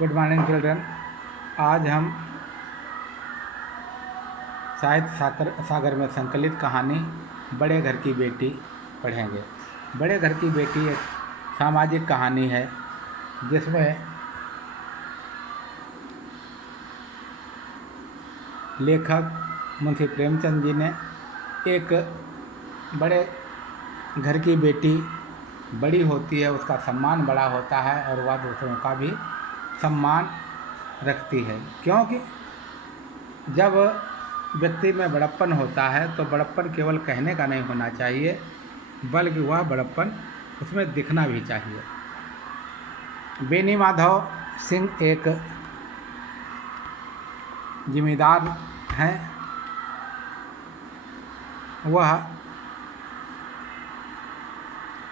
Good morning children. आज हम साहित्य सागर में संकलित कहानी बड़े घर की बेटी पढ़ेंगे। बड़े घर की बेटी एक सामाजिक कहानी है जिसमें लेखक मुंशी प्रेमचंद जी ने एक बड़े घर की बेटी बड़ी होती है, उसका सम्मान बड़ा होता है और वह दूसरों का भी सम्मान रखती है, क्योंकि जब व्यक्ति में बड़प्पन होता है तो बड़प्पन केवल कहने का नहीं होना चाहिए, बल्कि वह बड़प्पन उसमें दिखना भी चाहिए। बेनी माधव सिंह एक जिम्मेदार हैं। वह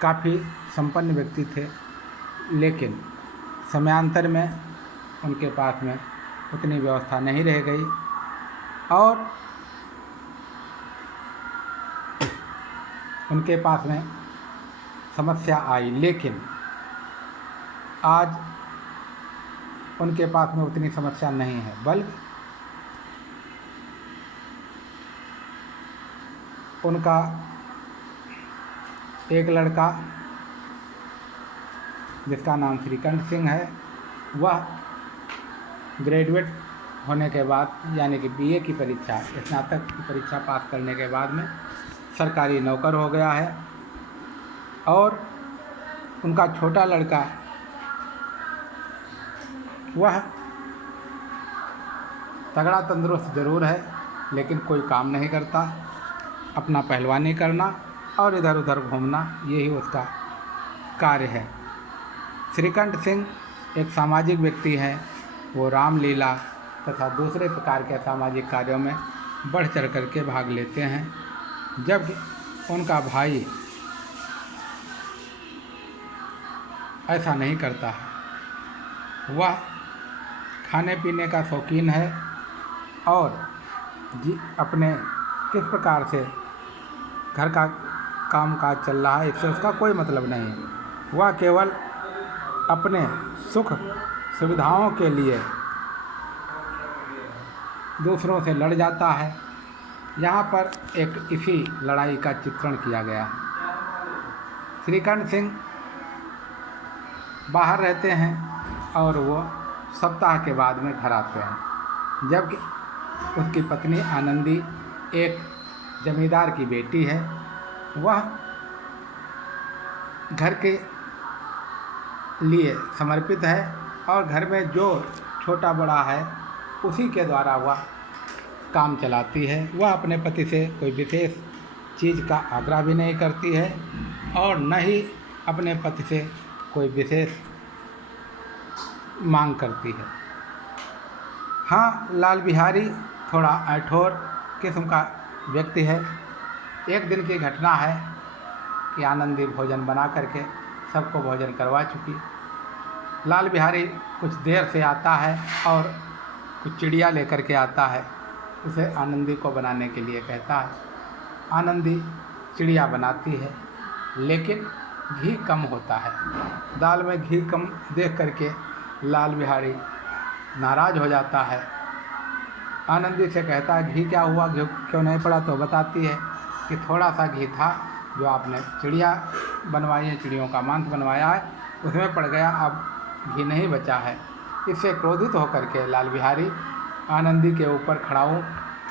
काफ़ी संपन्न व्यक्ति थे, लेकिन समयांतर में उनके पास में उतनी व्यवस्था नहीं रह गई और उनके पास में समस्या आई। लेकिन आज उनके पास में उतनी समस्या नहीं है, बल्कि उनका एक लड़का जिसका नाम श्रीकंठ सिंह है, वह ग्रेजुएट होने के बाद यानी कि बीए की परीक्षा, स्नातक की परीक्षा पास करने के बाद में सरकारी नौकर हो गया है। और उनका छोटा लड़का वह तगड़ा तंदुरुस्त ज़रूर है, लेकिन कोई काम नहीं करता, अपना पहलवानी करना और इधर उधर घूमना, यही उसका कार्य है। श्रीकंठ सिंह एक सामाजिक व्यक्ति हैं। वो रामलीला तथा दूसरे प्रकार के सामाजिक कार्यों में बढ़ चढ़ करके भाग लेते हैं, जबकि उनका भाई ऐसा नहीं करता है। वह खाने पीने का शौकीन है और अपने किस प्रकार से घर का काम काज चल रहा है इससे उसका कोई मतलब नहीं है। वह केवल अपने सुख सुविधाओं के लिए दूसरों से लड़ जाता है। यहाँ पर एक इसी लड़ाई का चित्रण किया गया है। श्रीकंठ सिंह बाहर रहते हैं और वो सप्ताह के बाद में घर आते हैं, जबकि उसकी पत्नी आनंदी एक जमींदार की बेटी है। वह घर के लिए समर्पित है और घर में जो छोटा बड़ा है उसी के द्वारा वह काम चलाती है। वह अपने पति से कोई विशेष चीज़ का आग्रह भी नहीं करती है और न ही अपने पति से कोई विशेष मांग करती है। हाँ, लाल बिहारी थोड़ा ऐठोर किस्म का व्यक्ति है। एक दिन की घटना है कि आनंदी भोजन बना करके सबको भोजन करवा चुकी। लाल बिहारी कुछ देर से आता है और कुछ चिड़िया लेकर के आता है, उसे आनंदी को बनाने के लिए कहता है। आनंदी चिड़िया बनाती है, लेकिन घी कम होता है। दाल में घी कम देख करके लाल बिहारी नाराज़ हो जाता है। आनंदी से कहता है, घी क्या हुआ, घी क्यों नहीं पड़ा? तो बताती है कि थोड़ा सा घी था जो आपने चिड़िया बनवाई है, चिड़ियों का मांस बनवाया है, उसमें पड़ गया, अब घी नहीं बचा है। इससे क्रोधित होकर के लाल बिहारी आनंदी के ऊपर खड़ाऊ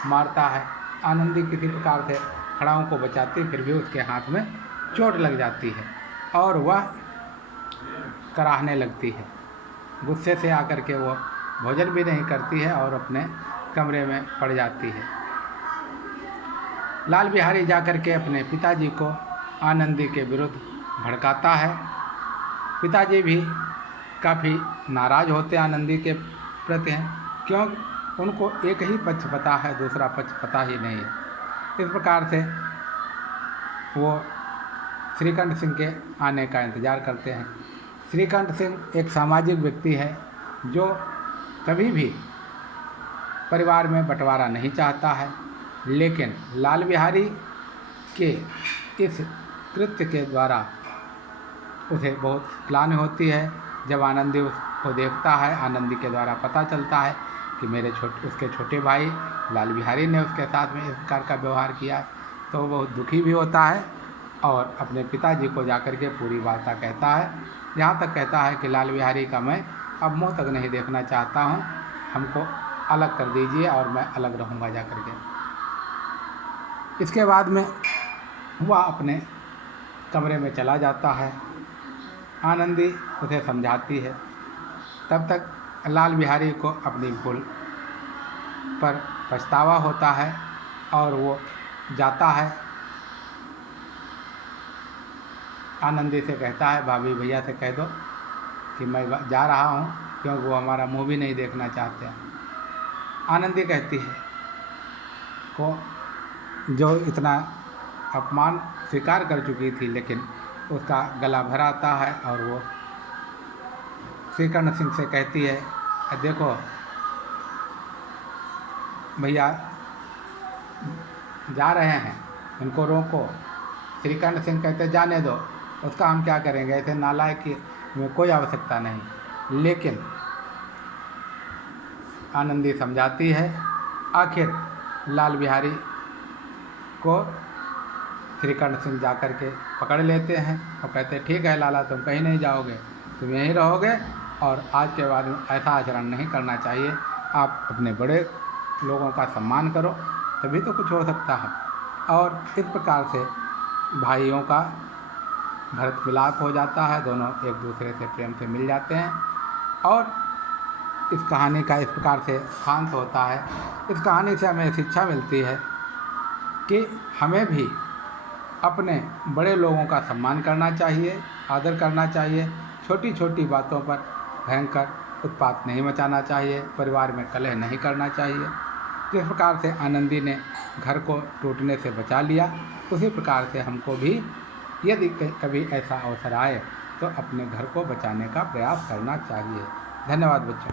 मारता है। आनंदी किसी प्रकार से खड़ाऊ को बचाती, फिर भी उसके हाथ में चोट लग जाती है और वह कराहने लगती है। गुस्से से आकर के वो भोजन भी नहीं करती है और अपने कमरे में पड़ जाती है। लाल बिहारी जाकर के अपने पिताजी को आनंदी के विरुद्ध भड़काता है। पिताजी भी काफ़ी नाराज़ होते आनंदी के प्रति हैं, क्योंकि उनको एक ही पक्ष पता है, दूसरा पक्ष पता ही नहीं है। इस प्रकार से वो श्रीकंठ सिंह के आने का इंतज़ार करते हैं। श्रीकंठ सिंह एक सामाजिक व्यक्ति है जो कभी भी परिवार में बंटवारा नहीं चाहता है, लेकिन लाल बिहारी के इस कृत्य के द्वारा उसे बहुत ग्लानि होती है। जब आनंदी उसको को देखता है, आनंदी के द्वारा पता चलता है कि उसके छोटे भाई लाल बिहारी ने उसके साथ में इस प्रकार का व्यवहार किया, तो वो बहुत दुखी भी होता है और अपने पिताजी को जाकर के पूरी वार्ता कहता है। यहाँ तक कहता है कि लाल बिहारी का मैं अब मुँह तक नहीं देखना चाहता हूँ, हमको अलग कर दीजिए और मैं अलग रहूँगा जा कर के। इसके बाद में वह अपने कमरे में चला जाता है। आनंदी उसे समझाती है। तब तक लाल बिहारी को अपनी भूल पर पछतावा होता है और वो जाता है। आनंदी से कहता है, भाभी भैया से कह दो कि मैं जा रहा हूँ, क्योंकि वो हमारा मुँह भी नहीं देखना चाहते हैं। आनंदी कहती है को जो इतना अपमान स्वीकार कर चुकी थी, लेकिन उसका गला भर आता है और वो श्रीकर्ण सिंह से कहती है, देखो भैया जा रहे हैं, इनको रोको। श्रीकर्ण सिंह कहते जाने दो, उसका हम क्या करेंगे, ऐसे नालायक की में कोई आवश्यकता नहीं। लेकिन आनंदी समझाती है। आखिर लाल बिहारी को श्रीकर्ण सिंह जा कर के पकड़ लेते हैं और कहते हैं, ठीक है लाला, तुम कहीं नहीं जाओगे, तुम यहीं रहोगे और आज के बाद में ऐसा आचरण नहीं करना चाहिए। आप अपने बड़े लोगों का सम्मान करो, तभी तो कुछ हो सकता है। और इस प्रकार से भाइयों का भरत मिलाप हो जाता है, दोनों एक दूसरे से प्रेम से मिल जाते हैं और इस कहानी का इस प्रकार से शांत होता है। इस कहानी से हमें शिक्षा मिलती है कि हमें भी अपने बड़े लोगों का सम्मान करना चाहिए, आदर करना चाहिए। छोटी छोटी बातों पर भयंकर उत्पात नहीं मचाना चाहिए, परिवार में कलह नहीं करना चाहिए। जिस प्रकार से आनंदी ने घर को टूटने से बचा लिया, उसी प्रकार से हमको भी यदि कभी ऐसा अवसर आए तो अपने घर को बचाने का प्रयास करना चाहिए। धन्यवाद बच्चों।